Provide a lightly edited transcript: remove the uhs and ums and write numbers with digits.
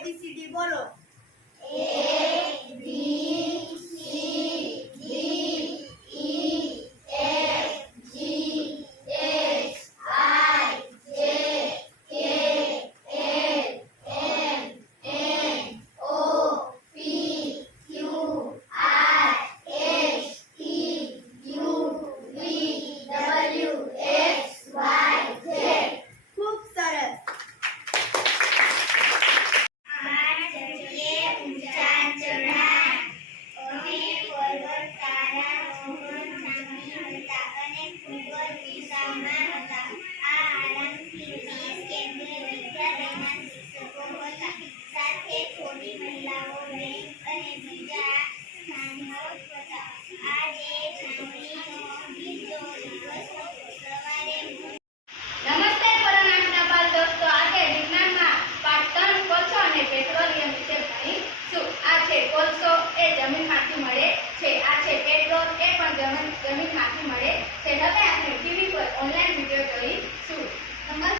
ABCD બોલો. ખૂબ સરસ. નમસ્તે પરમાત્મા બાલ દોસ્તો, આજે વિજ્ઞાનમાં પાઠ 3 કોલસો અને પેટ્રોલિયમ વિશે ભણીશું. આ છે કોલસો, એ જમીનમાંથી મળે છે. આ છે પેટ્રોલ, એ પણ જમીનમાંથી મળે છે. હવે આપણે ટીવી પર ઓનલાઈન વિડિયો જોઈ